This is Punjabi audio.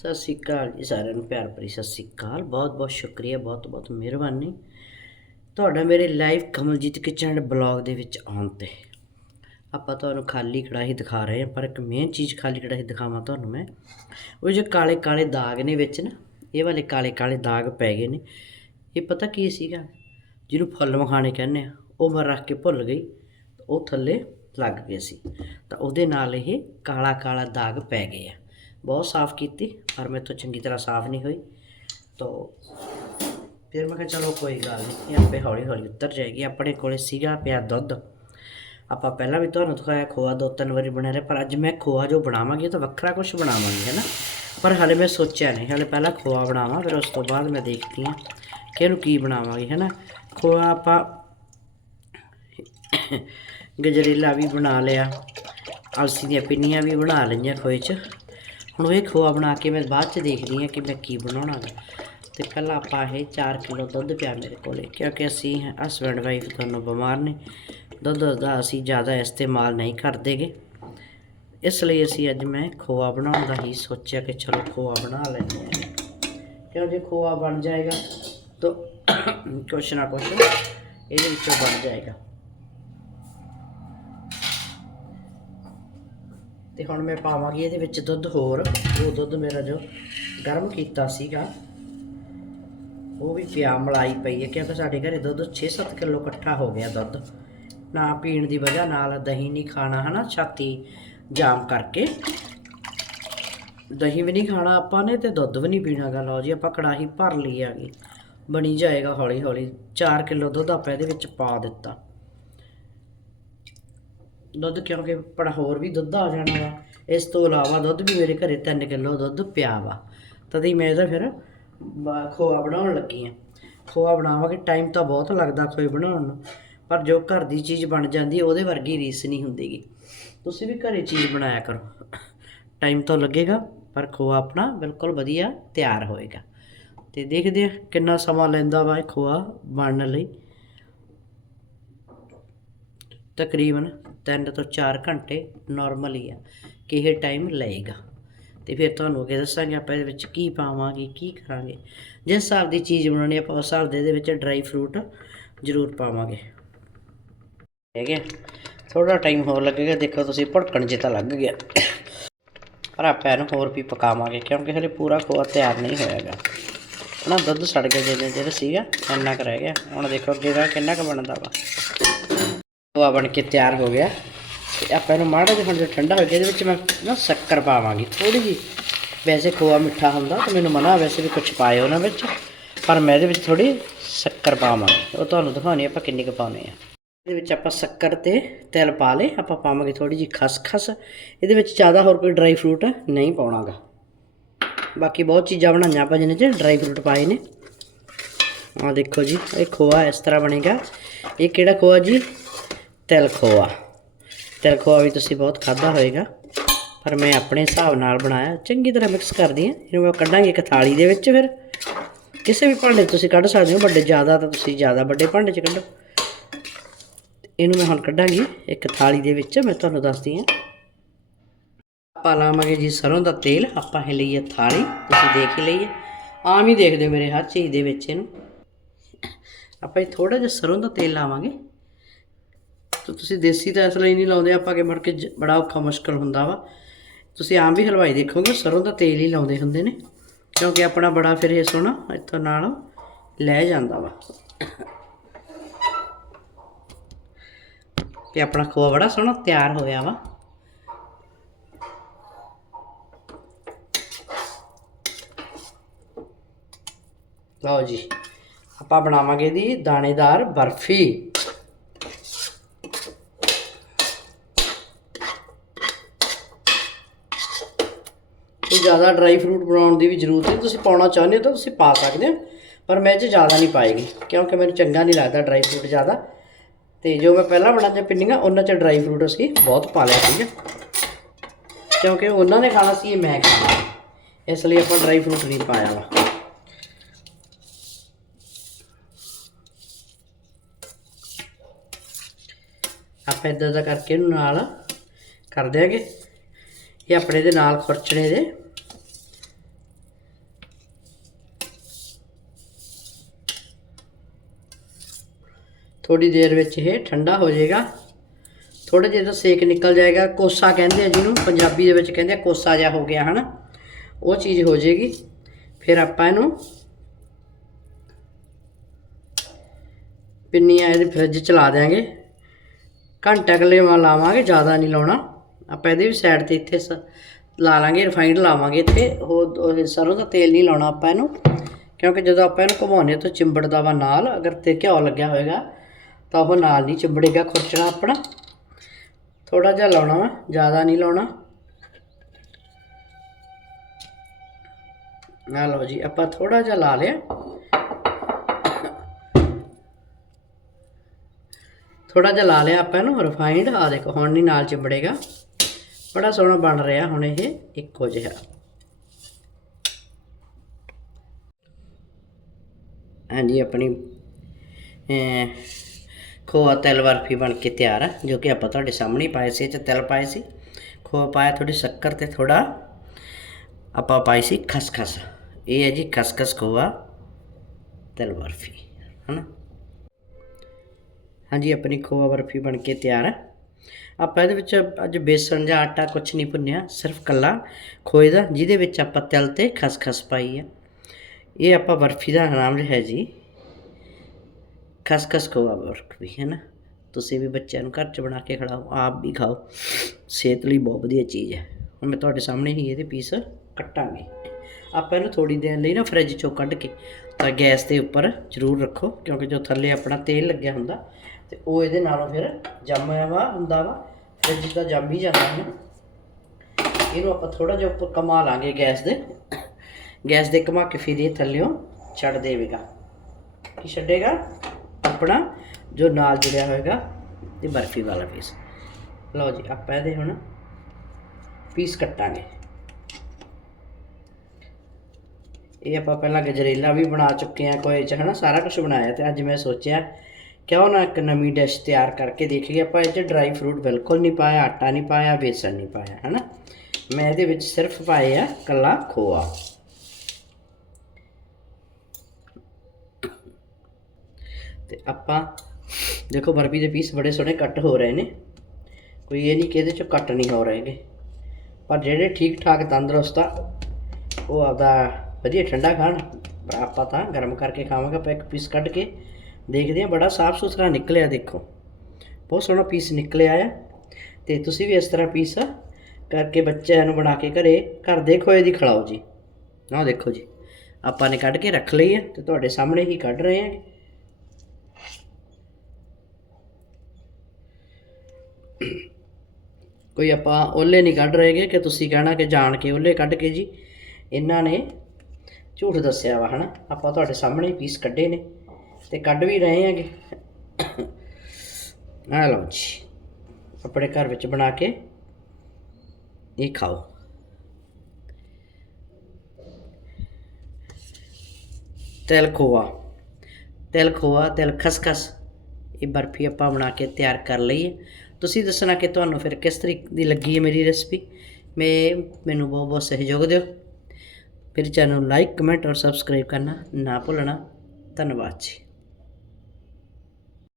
ਸਤਿ ਸ਼੍ਰੀ ਅਕਾਲ ਜੀ ਸਾਰਿਆਂ ਨੂੰ, ਪਿਆਰ ਭਰੀ ਸਤਿ ਸ਼੍ਰੀ ਅਕਾਲ। ਬਹੁਤ ਬਹੁਤ ਸ਼ੁਕਰੀਆ, ਬਹੁਤ ਬਹੁਤ ਮਿਹਰਬਾਨੀ। ਤੁਹਾਡਾ ਮੇਰੇ ਲਾਈਵ ਕਮਲਜੀਤ ਕਿਚਨ ਬਲੌਗ ਦੇ ਵਿੱਚ ਆਉਣ ਤੇ। ਆਪਾਂ ਤੁਹਾਨੂੰ ਖਾਲੀ ਕੜਾਹੀ ਦਿਖਾ ਰਹੇ ਹਾਂ, ਪਰ ਇੱਕ ਮੇਨ ਚੀਜ਼ ਖਾਲੀ ਕੜਾਹੀ ਦਿਖਾਵਾਂ ਤੁਹਾਨੂੰ ਮੈਂ। ਉਹ ਜੇ ਕਾਲੇ ਕਾਲੇ ਦਾਗ ਨੇ ਵਿੱਚ ਨਾ, ਇਹ ਵਾਲੇ ਕਾਲੇ ਕਾਲੇ ਦਾਗ ਪੈ ਗਏ ਨੇ। ਇਹ ਪਤਾ ਕੀ ਸੀਗਾ? ਜਿਹਨੂੰ ਫੁੱਲ ਮਖਾਣੇ ਕਹਿੰਦੇ ਆ, ਉਹ ਮੈਂ ਰੱਖ ਕੇ ਭੁੱਲ ਗਈ, ਉਹ ਥੱਲੇ ਲੱਗ ਗਏ ਸੀ। ਤਾਂ ਉਹਦੇ ਨਾਲ ਇਹ ਕਾਲਾ ਕਾਲਾ ਦਾਗ ਪੈ ਗਏ ਆ। ਬਹੁਤ ਸਾਫ਼ ਕੀਤੀ, ਪਰ ਮੇਰੇ ਤੋਂ ਚੰਗੀ ਤਰ੍ਹਾਂ ਸਾਫ਼ ਨਹੀਂ ਹੋਈ। ਤੋ ਫਿਰ ਮੈਂ ਕਿਹਾ ਚਲੋ ਕੋਈ ਗੱਲ ਨਹੀਂ, ਇਹ ਆਪੇ ਹੌਲੀ ਹੌਲੀ ਉੱਤਰ ਜਾਏਗੀ। ਆਪਣੇ ਕੋਲੇ ਸੀਗਾ ਪਿਆ ਦੁੱਧ। ਆਪਾਂ ਪਹਿਲਾਂ ਵੀ ਤੁਹਾਨੂੰ ਦਿਖਾਇਆ ਖੋਆ ਦੋ ਤਿੰਨ ਵਾਰੀ ਬਣਾ ਰਿਹਾ, ਪਰ ਅੱਜ ਮੈਂ ਖੋਆ ਜੋ ਬਣਾਵਾਂਗੀ, ਉਹ ਤਾਂ ਵੱਖਰਾ ਕੁਝ ਬਣਾਵਾਂਗੀ, ਹੈ ਨਾ? ਪਰ ਹਾਲੇ ਮੈਂ ਸੋਚਿਆ ਨਹੀਂ, ਹਾਲੇ ਪਹਿਲਾਂ ਖੋਆ ਬਣਾਵਾਂ, ਫਿਰ ਉਸ ਤੋਂ ਬਾਅਦ ਮੈਂ ਦੇਖਦੀ ਹਾਂ ਕਿ ਇਹਨੂੰ ਕੀ ਬਣਾਵਾਂਗੀ, ਹੈ ਨਾ? ਖੋਆ ਆਪਾਂ ਗਜਰੇਲਾ ਵੀ ਬਣਾ ਲਿਆ, ਅਲਸੀ ਦੀਆਂ ਪਿੰਨੀਆਂ ਵੀ ਬਣਾ ਲਈਆਂ ਖੋਏ 'ਚ। ਹੁਣ ਇਹ ਖੋਆ ਬਣਾ ਕੇ ਮੈਂ ਬਾਅਦ 'ਚ ਦੇਖਦੀ ਹਾਂ ਕਿ ਮੈਂ ਕੀ ਬਣਾਉਣਾ ਗਾ ਤੇ ਪਹਿਲਾਂ ਆਪਾਂ ਇਹ 4 ਕਿਲੋ ਦੁੱਧ ਪਿਆ ਮੇਰੇ ਕੋਲੇ, ਕਿਉਂਕਿ ਅਸੀਂ ਹਸਬੈਂਡ ਵਾਈਫ ਤੁਹਾਨੂੰ ਬਿਮਾਰ ਨੇ। ਦੁੱਧ ਦਾ ਅਸੀਂ ਜ਼ਿਆਦਾ ਇਸਤੇਮਾਲ ਨਹੀਂ ਕਰਦੇਗੇ। ਇਸ ਲਈ ਅਸੀਂ ਅੱਜ ਮੈਂ ਖੋਆ ਬਣਾਉਣ ਦਾ ਹੀ ਸੋਚਿਆ ਕਿ ਚਲੋ ਖੋਆ ਬਣਾ ਲੈਂਦੇ ਹਾਂ। ਕਿਉਂ ਜੇ ਖੋਆ ਬਣ ਜਾਏਗਾ ਤਾਂ ਕੁਛ ਨਾ ਕੁਛ ਇਹਦੇ ਵਿੱਚੋਂ ਬਣ ਜਾਏਗਾ। ਤੇ ਹੁਣ ਮੈਂ ਪਾਵਾਂਗੀ ਇਹਦੇ ਵਿੱਚ ਦੁੱਧ ਹੋਰ। ਉਹ ਦੁੱਧ ਮੇਰਾ ਜੋ ਗਰਮ ਕੀਤਾ ਸੀਗਾ, ਉਹ ਵੀ ਪਿਆ ਮਲਾਈ ਪਈ ਹੈ। ਕਿਉਂਕਿ ਸਾਡੇ ਘਰੇ ਦੁੱਧ 6-7 ਕਿਲੋ ਇਕੱਠਾ ਹੋ ਗਿਆ ਦੁੱਧ। ਨਾ ਪੀਣ ਦੀ ਵਜ੍ਹਾ ਨਾਲ ਦਹੀਂ ਨਹੀਂ ਖਾਣਾ, ਹਨਾ, ਛਾਤੀ ਜਾਮ ਕਰਕੇ। ਦਹੀਂ ਵੀ ਨਹੀਂ ਖਾਣਾ ਆਪਾਂ ਨੇ ਤੇ ਦੁੱਧ ਵੀ ਨਹੀਂ ਪੀਣਾਗਾ। ਲਓ ਜੀ, ਆਪਾਂ ਕੜਾਹੀ ਭਰ ਲਈ ਆਗੀ ਬਣੀ ਜਾਏਗਾ ਹੌਲੀ ਹੌਲੀ 4 ਕਿਲੋ ਦੁੱਧ ਆਪਾਂ ਇਹਦੇ ਵਿੱਚ ਪਾ ਦਿੱਤਾ। ਦੁੱਧ, ਕਿਉਂਕਿ ਬੜਾ ਹੋਰ ਵੀ ਦੁੱਧ ਆ ਜਾਣਾ ਵਾ। ਇਸ ਤੋਂ ਇਲਾਵਾ ਦੁੱਧ ਵੀ ਮੇਰੇ ਘਰੇ 3 ਕਿਲੋ ਦੁੱਧ ਪਿਆ ਵਾ। ਤਦ ਮੈਂ ਇਹਦਾ ਫਿਰ ਖੋਆ ਬਣਾਉਣ ਲੱਗੀ ਆ। ਖੋਆ ਬਣਾਵਾਂਗੇ ਟਾਈਮ ਤਾਂ ਬਹੁਤ ਲੱਗਦਾ ਖੋਏ ਬਣਾਉਣ ਨੂੰ। ਪਰ ਜੋ ਘਰ ਦੀ ਚੀਜ਼ ਬਣ ਜਾਂਦੀ, ਉਹਦੇ ਵਰਗੀ ਰੀਸ ਨਹੀਂ ਹੁੰਦੀਗੀ। ਤੁਸੀਂ ਵੀ ਘਰੇ ਚੀਜ਼ ਬਣਾਇਆ ਕਰੋ। ਟਾਈਮ ਤਾਂ ਲੱਗੇਗਾ, ਪਰ ਖੋਆ ਆਪਣਾ ਬਿਲਕੁਲ ਵਧੀਆ ਤਿਆਰ ਹੋਏਗਾ। ਤੇ ਦੇਖਦੇ ਆ ਕਿੰਨਾ ਸਮਾਂ ਲੈਂਦਾ ਵਾ ਖੋਆ ਬਣਨ ਲਈ। ਤਕਰੀਬਨ 3 ਤੋਂ 4 ਘੰਟੇ ਨਾਰਮਲ ਹੀ ਆ ਕਿ ਇਹ ਟਾਈਮ ਲਏਗਾ। ਤੇ ਫਿਰ ਤੁਹਾਨੂੰ ਅੱਗੇ ਦੱਸਾਂਗੇ ਆਪਾਂ ਇਹਦੇ ਵਿੱਚ ਕੀ ਪਾਵਾਂਗੇ, ਕੀ ਕਰਾਂਗੇ। ਜਿਸ ਹਿਸਾਬ ਦੀ ਚੀਜ਼ ਬਣਾਉਣੀ ਆਪਾਂ ਉਸ ਹਿਸਾਬ ਦੇ ਇਹਦੇ ਵਿੱਚ ਡਰਾਈ ਫਰੂਟ ਜ਼ਰੂਰ ਪਾਵਾਂਗੇ। ਹੈਗੇ ਥੋੜਾ ਟਾਈਮ ਹੋਰ ਲੱਗੇਗਾ ਦੇਖੋ ਤੁਸੀਂ ਭੜਕਣ ਜਿਹਾ ਤਾਂ ਲੱਗ ਗਿਆ। ਪਰ ਆਪਾਂ ਇਹਨੂੰ ਹੋਰ ਵੀ ਪਕਾਵਾਂਗੇ, ਕਿਉਂਕਿ ਹਲੇ ਪੂਰਾ ਖੋਆ ਤਿਆਰ ਨਹੀਂ ਹੋਇਆਗਾ। ਹਣਾ ਦੁੱਧ ਸੜ ਗਿਆ ਜਿਹਦੇ ਜਿਹੜਾ ਸੀਗਾ, ਇੰਨਾ ਕੁ ਰਹਿ ਗਿਆ। ਹੁਣ ਦੇਖੋ ਅੱਗੇ ਦਾ ਕਿੰਨਾ ਕੁ ਬਣਦਾ ਵਾ। ਖੋਆ ਬਣ ਕੇ ਤਿਆਰ ਹੋ ਗਿਆ। ਤੇ ਆਪਾਂ ਇਹਨੂੰ ਮਾੜਾ ਜਿਹਾ ਹੁਣ ਜੇ ਠੰਡਾ ਹੋ ਗਿਆ, ਇਹਦੇ ਵਿੱਚ ਮੈਂ ਨਾ ਸ਼ੱਕਰ ਪਾਵਾਂਗੀ। ਥੋੜੀ ਜੀ ਵੈਸੇ ਖੋਆ ਮਿੱਠਾ ਹੁੰਦਾ, ਤਾਂ ਮੈਨੂੰ ਮਨਾ ਵੈਸੇ ਵੀ ਕੁਝ ਪਾਏ ਉਹਨਾਂ ਵਿੱਚ, ਪਰ ਮੈਂ ਇਹਦੇ ਵਿੱਚ ਥੋੜੀ ਸ਼ੱਕਰ ਪਾਵਾਂਗੀ ਉਹ ਤੁਹਾਨੂੰ ਦਿਖਾਉਣੀ ਆਪਾਂ ਕਿੰਨੀ ਕੁ ਪਾਉਣੀ ਆ। ਇਹਦੇ ਵਿੱਚ ਆਪਾਂ ਸ਼ੱਕਰ ਤੇ ਤਿਲ ਪਾ ਲਏ, ਆਪਾਂ ਪਾਵਾਂਗੇ ਥੋੜੀ ਜੀ ਖਸਖਸ। ਇਹਦੇ ਵਿੱਚ ਜ਼ਿਆਦਾ ਹੋਰ ਕੋਈ ਡਰਾਈ ਫਰੂਟ ਨਹੀਂ ਪਾਉਣਾਗਾ। ਬਾਕੀ ਬਹੁਤ ਚੀਜ਼ਾਂ ਬਣਾਈਆਂ ਆਪਾਂ ਜਿਹਨੇ ਚ, ਡਰਾਈ ਫਰੂਟ ਪਾਏ ਨੇ। ਆਹ ਦੇਖੋ ਜੀ, ਇਹ ਖੋਆ ਇਸ ਤਰ੍ਹਾਂ ਬਣੇਗਾ। ਇਹ ਕਿਹੜਾ ਖੋਆ ਜੀ? ਤਿਲ ਖੋਆ ਤਿਲ ਖੋਆ ਵੀ ਤੁਸੀਂ ਬਹੁਤ ਖਾਦਾ ਹੋਏਗਾ। ਪਰ ਮੈਂ ਆਪਣੇ ਹਿਸਾਬ ਨਾਲ ਬਣਾਇਆ। ਚੰਗੀ ਤਰ੍ਹਾਂ ਮਿਕਸ ਕਰਦੀ ਹਾਂ। ਇਹਨੂੰ ਮੈਂ ਕੱਢਾਂਗੀ ਇੱਕ ਥਾਲੀ ਦੇ ਵਿੱਚ ਫਿਰ। ਕਿਸੇ ਵੀ ਭਾਂਡੇ 'ਚ ਤੁਸੀਂ ਕੱਢ ਸਕਦੇ ਹੋ। ਵੱਡੇ ਜ਼ਿਆਦਾ ਤਾਂ ਤੁਸੀਂ ਜ਼ਿਆਦਾ ਵੱਡੇ ਭਾਂਡੇ 'ਚ ਕੱਢੋ। ਇਹਨੂੰ ਮੈਂ ਹੁਣ ਕੱਢਾਂਗੀ ਇੱਕ ਥਾਲੀ ਦੇ ਵਿੱਚ। ਮੈਂ ਤੁਹਾਨੂੰ ਦੱਸਦੀ ਹਾਂ। ਆਪਾਂ ਲਾਵਾਂਗੇ ਜੀ ਸਰੋਂ ਦਾ ਤੇਲ। ਆਪਾਂ ਇਹ ਲਈਏ ਥਾਲੀ। ਤੁਸੀਂ ਦੇਖ ਹੀ ਲਈਏ। ਆਮ ਹੀ ਦੇਖਦੇ ਹੋ ਮੇਰੇ ਹਰ ਚੀਜ਼ ਦੇ ਵਿੱਚ ਇਹਨੂੰ। ਆਪਾਂ ਇਹ ਥੋੜਾ ਜਿਹਾ ਸਰੋਂ ਦਾ ਤੇਲ ਲਾਵਾਂਗੇ। ਤਾਂ ਤੁਸੀਂ ਦੇਸੀ ਤਾਂ ਇਸ ਲਈ ਨਹੀਂ ਲਾਉਂਦੇ ਆਪਾਂ ਕਿ ਮੁੜ ਕੇ ਜ- ਬੜਾ ਔਖਾ ਮੁਸ਼ਕਲ ਹੁੰਦਾ ਵਾ। ਤੁਸੀਂ ਆਮ ਵੀ ਹਲਵਾਈ ਦੇਖੋਗੇ, ਸਰੋਂ ਦਾ ਤੇਲ ਹੀ ਲਾਉਂਦੇ ਹੁੰਦੇ ਨੇ, ਕਿਉਂਕਿ ਆਪਣਾ ਬੜਾ ਫਿਰ ਇਹ ਸੋਣਾ ਇੱਥੋਂ ਨਾਲ ਲੈ ਜਾਂਦਾ ਵਾ। ਤੇ ਆਪਣਾ ਖੋਆ ਬੜਾ ਸੋਹਣਾ ਤਿਆਰ ਹੋਇਆ ਵਾ। ਲਓ ਜੀ, ਆਪਾਂ ਬਣਾਵਾਂਗੇ ਦੀ ਦਾਣੇਦਾਰ ਬਰਫੀ। ਕੋਈ ਜ਼ਿਆਦਾ ਡਰਾਈ ਫਰੂਟ ਬਣਾਉਣ ਦੀ ਵੀ ਜ਼ਰੂਰਤ ਨਹੀਂ। ਤੁਸੀਂ ਪਾਉਣਾ ਚਾਹੁੰਦੇ ਹੋ ਤਾਂ ਤੁਸੀਂ ਪਾ ਸਕਦੇ ਹੋ, ਪਰ ਮੈਂ ਇਹ 'ਚ ਜ਼ਿਆਦਾ ਨਹੀਂ ਪਾਏਗੀ, ਕਿਉਂਕਿ ਮੈਨੂੰ ਚੰਗਾ ਨਹੀਂ ਲੱਗਦਾ ਡਰਾਈ ਫਰੂਟ ਜ਼ਿਆਦਾ। ਤੇ ਜੋ ਮੈਂ ਪਹਿਲਾਂ ਬਣਾਇਆ ਪਿੰਨੀਆਂ, ਉਹਨਾਂ 'ਚ ਡਰਾਈ ਫਰੂਟ ਅਸੀਂ ਬਹੁਤ ਪਾ ਲਿਆ ਸੀਗਾ ਕਿਉਂਕਿ ਉਹਨਾਂ ਨੇ ਖਾਣਾ ਸੀ, ਇਹ ਮੈਂ ਖਾਣਾ। ਇਸ ਲਈ ਆਪਾਂ ਡਰਾਈ ਫਰੂਟ ਨਹੀਂ ਪਾਇਆ ਵਾ। ਆਪਾਂ ਇਦਾਂ ਦਾ ਕਰਕੇ ਇਹਨੂੰ ਨਾਲ ਕਰ ਦਿਆਂਗੇ। ਇਹ ਆਪਣੇ ਦੇ ਨਾਲ ਖੁਰਚਣੇ ਦੇ। ਥੋੜੀ ਦੇਰ ਵਿੱਚ ਇਹ ਠੰਡਾ ਹੋ ਜਾਏਗਾ। ਥੋੜਾ ਜਿਹਾ ਤਾਂ ਸੇਕ ਨਿਕਲ ਜਾਏਗਾ। ਕੋਸਾ ਕਹਿੰਦੇ ਆ ਜਿਹਨੂੰ, ਪੰਜਾਬੀ ਦੇ ਵਿੱਚ ਕਹਿੰਦੇ ਆ ਕੋਸਾ ਜਿਹਾ ਹੋ ਗਿਆ, ਹਨ? ਉਹ ਚੀਜ਼ ਹੋ ਜਾਏਗੀ। ਫਿਰ ਆਪਾਂ ਇਹਨੂੰ ਪਿੰਨੀਆਂ ਇਹਦੇ ਫ੍ਰਿਜ ਚ ਲਾ ਦੇਾਂਗੇ ਘੰਟਾ ਕਲੇ ਮਾ ਲਾਵਾਂਗੇ, ਜ਼ਿਆਦਾ ਨਹੀਂ ਲਾਉਣਾ। ਆਪਾਂ ਇਹਦੇ ਵੀ ਸਾਈਡ ਤੇ ਇੱਥੇ ਸ- ਲਾ ਲਾਂਗੇ ਰਿਫਾਈਨਡ ਲਾਵਾਂਗੇ ਇੱਥੇ। ਉਹ ਉਹ ਸਰੋਂ ਦਾ ਤੇਲ ਨਹੀਂ ਲਾਉਣਾ ਆਪਾਂ ਇਹਨੂੰ, ਕਿਉਂਕਿ ਜਦੋਂ ਆਪਾਂ ਇਹਨੂੰ ਘੁਮਾਉਂਦੇ ਤਾਂ ਚਿੰਬੜਦਾ ਵਾ ਨਾਲ, ਅਗਰ ਤੇ ਘਿਓ ਲੱਗਿਆ ਹੋਏਗਾ, ਤਾਂ ਉਹ ਨਾਲ ਨਹੀਂ ਚਿੰਬੜੇਗਾ ਖੁਰਚਣਾ ਆਪਣਾ। ਥੋੜਾ ਜਿਹਾ ਲਾਉਣਾ ਵਾ, ਜ਼ਿਆਦਾ ਨਹੀਂ ਲਾਉਣਾ। ਆ ਲਓ ਜੀ, ਆਪਾਂ ਥੋੜਾ ਜਿਹਾ ਲਾ ਲਿਆ। ਥੋੜਾ ਜਿਹਾ ਲਾ ਲਿਆ ਆਪਾਂ ਇਹਨੂੰ ਰਿਫਾਈਨਡ ਆ ਦੇਖੋ, ਹੁਣ ਨਹੀਂ ਨਾਲ ਚਿੰਬੜੇਗਾ। ਬੜਾ ਸੋਹਣਾ ਬਣ ਰਿਹਾ ਹੁਣ ਇਹ ਇੱਕੋ ਜਿਹਾ। ਹਾਂਜੀ, ਆਪਣੀ ਖੋਆ ਤਿਲ ਬਰਫੀ ਬਣ ਕੇ ਤਿਆਰ ਹੈ ਜੋ ਕਿ ਆਪਾਂ ਤੁਹਾਡੇ ਸਾਹਮਣੇ ਪਾਏ ਸੀ 'ਚ ਤਿਲ ਪਾਏ ਸੀ। ਖੋਆ ਪਾਇਆ ਥੋੜੀ ਸ਼ੱਕਰ ਤੇ ਥੋੜਾ ਆਪਾਂ ਪਾਈ ਸੀ ਖਸਖਸ। ਇਹ ਹੈ ਜੀ ਖਸਖਸ ਖੋਆ ਤਿਲ ਬਰਫੀ, ਹਨਾ? ਹਾਂਜੀ, ਆਪਣੀ ਖੋਆ ਬਰਫੀ ਬਣ ਕੇ ਤਿਆਰ ਹੈ ਆਪਾਂ ਇਹਦੇ ਵਿੱਚ ਅੱਜ ਬੇਸਣ ਜਾਂ ਆਟਾ ਕੁਝ ਨਹੀਂ ਭੁੰਨਿਆ, ਸਿਰਫ ਕੱਲਾ ਖੋਏ ਦਾ, ਜਿਹਦੇ ਵਿੱਚ ਆਪਾਂ ਤਿਲ ਤੇ ਖਸਖਸ ਪਾਈ ਆ। ਇਹ ਆਪਾਂ ਬਰਫੀ ਦਾ ਨਾਮ ਹੈ ਜੀ। ਖਸਖਸ ਖੋਆ ਬਰਫੀ ਹੈ ਨਾ? ਤੁਸੀਂ ਵੀ ਬੱਚਿਆਂ ਨੂੰ ਘਰ 'ਚ ਬਣਾ ਕੇ ਖਿਲਾਓ, ਆਪ ਵੀ ਖਾਓ। ਸਿਹਤ ਲਈ ਬਹੁਤ ਵਧੀਆ ਚੀਜ਼ ਹੈ। ਹੁਣ ਮੈਂ ਤੁਹਾਡੇ ਸਾਹਮਣੇ ਹੀ ਇਹਦੇ ਪੀਸ ਕੱਟਾਂਗੇ। ਆਪਾਂ ਇਹਨੂੰ ਥੋੜੀ ਦੇਰ ਲਈ ਨਾ ਫ੍ਰਿਜ 'ਚੋਂ ਕੱਢ ਕੇ ਤਾਂ ਗੈਸ ਦੇ ਉੱਪਰ ਜ਼ਰੂਰ ਰੱਖੋ, ਕਿਉਂਕਿ ਜੋ ਥੱਲੇ ਆਪਣਾ ਤੇਲ ਲੱਗਿਆ ਹੁੰਦਾ ਤੇ ਉਹ ਇਹਦੇ ਨਾਲੋਂ ਫਿਰ ਜੰਮਿਆ ਵਾ, ਹੁੰਦਾ ਵਾ। ਫ੍ਰਿਜ ਦਾ ਜੰਮ ਹੀ ਜਾਂਦਾ ਹੈ ਇਹਨੂੰ ਆਪਾਂ ਥੋੜਾ ਜਿਹਾ ਉੱਪਰ ਕਮਾ ਲਾਂਗੇ ਗੈਸ ਦੇ। ਗੈਸ ਦੇ ਕਮਾ ਕੇ ਫਿਰ ਇਹ ਥੱਲਿਓਂ ਛੱਡ ਦੇਵੇਗਾ। ਕੀ ਛੱਡੇਗਾ? ਆਪਣਾ ਜੋ ਨਾਲ ਜੁੜਿਆ ਹੋਏਗਾ ਤੇ ਬਰਫੀ ਵਾਲਾ ਪੀਸ ਲਓ ਜੀ, ਆਪਾਂ ਇਹਦੇ ਹੁਣ ਪੀਸ ਕੱਟਾਂਗੇ। ਇਹ ਆਪਾਂ ਪਹਿਲਾਂ ਗਜਰੇਲਾ ਵੀ ਬਣਾ ਚੁੱਕੇ ਆ ਕੋਈ ਚ, ਹਨਾ? ਸਾਰਾ ਕੁਝ ਬਣਾਇਆ ਤੇ ਅੱਜ ਮੈਂ ਸੋਚਿਆ ਕਿਉਂ ਨਾ ਇੱਕ ਨਵੀਂ ਡਿਸ਼ ਤਿਆਰ ਕਰਕੇ ਦੇਖ ਦੇਖੀਏ ਆਪਾਂ ਇਹ ਚ ਡਰਾਈ ਫਰੂਟ ਬਿਲਕੁਲ ਨਹੀਂ ਪਾਇਆ, ਆਟਾ ਨਹੀਂ ਪਾਇਆ ਬੇਸਣ ਨਹੀਂ ਪਾਇਆ, ਹਨਾ? ਮੈਂ ਇਹਦੇ ਵਿੱਚ ਸਿਰਫ ਪਾਏ ਆ ਕੱਲਾ ਖੋਆ। ਤੇ ਆਪਾਂ, ਦੇਖੋ ਬਰਫੀ ਦੇ ਪੀਸ ਬੜੇ ਸੋਹਣੇ ਕੱਟ ਹੋ ਰਹੇ ਨੇ। ਕੋਈ ਇਹ ਨਹੀਂ ਕਿ ਇਹਦੇ ਚੋਂ ਕੱਟ ਨਹੀਂ ਹੋ ਰਹੇਗੇ ਪਰ ਜਿਹੜੇ ਠੀਕ ਠਾਕ ਤੰਦਰੁਸਤ ਆ, ਉਹ ਆਪਦਾ ਵਧੀਆ ਠੰਡਾ ਖਾਣ। ਪਰ ਆਪਾਂ ਤਾਂ ਗਰਮ ਕਰਕੇ ਖਾਵਾਂਗੇ, ਆਪਾਂ ਇੱਕ ਪੀਸ ਕੱਢ ਕੇ ਦੇਖਦੇ ਹਾਂ ਬੜਾ ਸਾਫ਼ ਸੁਥਰਾ ਨਿਕਲਿਆ ਦੇਖੋ। ਬਹੁਤ ਸੋਹਣਾ ਪੀਸ ਨਿਕਲਿਆ ਆ। ਤੇ ਤੁਸੀਂ ਵੀ ਇਸ ਤਰ੍ਹਾਂ ਪੀਸ ਕਰਕੇ ਬੱਚਿਆਂ ਨੂੰ ਬਣਾ ਕੇ ਘਰੇ, ਘਰ ਦੇ ਖੋਏ ਦੀ ਖਿਲਾਓ ਜੀ। ਆਹ ਦੇਖੋ ਜੀ, ਆਪਾਂ ਨੇ ਕੱਢ ਕੇ ਰੱਖ ਲਈ ਹੈ ਤੇ ਤੁਹਾਡੇ ਸਾਹਮਣੇ ਹੀ ਕੱਢ ਰਹੇ ਹਾਂ ਕੋਈ ਆਪਾਂ ਓਲੇ ਨਹੀਂ ਕੱਢ ਰਹੇਗੇ ਕਿ ਤੁਸੀਂ ਕਹਿਣਾ ਕਿ ਜਾਣ ਕੇ ਓਲੇ ਕੱਢ ਕੇ ਜੀ। ਇਹਨਾਂ ਨੇ ਝੂਠ ਦੱਸਿਆ ਵਾ, ਹਨਾ? ਆਪਾਂ ਤੁਹਾਡੇ ਸਾਹਮਣੇ ਹੀ ਪੀਸ ਕੱਢੇ ਨੇ। ਤੇ ਕੱਢ ਵੀ ਰਹੇ ਹੈਗੇ। ਆ ਲਓ ਜੀ ਆਪਣੇ ਘਰ ਵਿੱਚ ਬਣਾ ਕੇ ਇਹ ਖਾਓ। ਤਿਲ ਖੋਆ ਤਿਲ ਖੋਆ, ਤਿਲ ਖਸਖਸ, ਇਹ ਬਰਫੀ ਆਪਾਂ ਬਣਾ ਕੇ ਤਿਆਰ ਕਰ ਲਈ ਹੈ। ਤੁਸੀਂ ਦੱਸਣਾ ਕਿ ਤੁਹਾਨੂੰ ਫਿਰ ਕਿਸ ਤਰੀਕੇ ਦੀ ਲੱਗੀ ਹੈ ਮੇਰੀ ਰੈਸਪੀ ਮੈਂ, ਮੈਨੂੰ ਬਹੁਤ ਬਹੁਤ ਸਹਿਯੋਗ ਦਿਓ। ਮੇਰੇ ਚੈਨਲ ਨੂੰ ਲਾਈਕ ਕਮੈਂਟ ਔਰ ਸਬਸਕ੍ਰਾਈਬ ਕਰਨਾ ਨਾ ਭੁੱਲਣਾ। ਧੰਨਵਾਦ ਜੀ।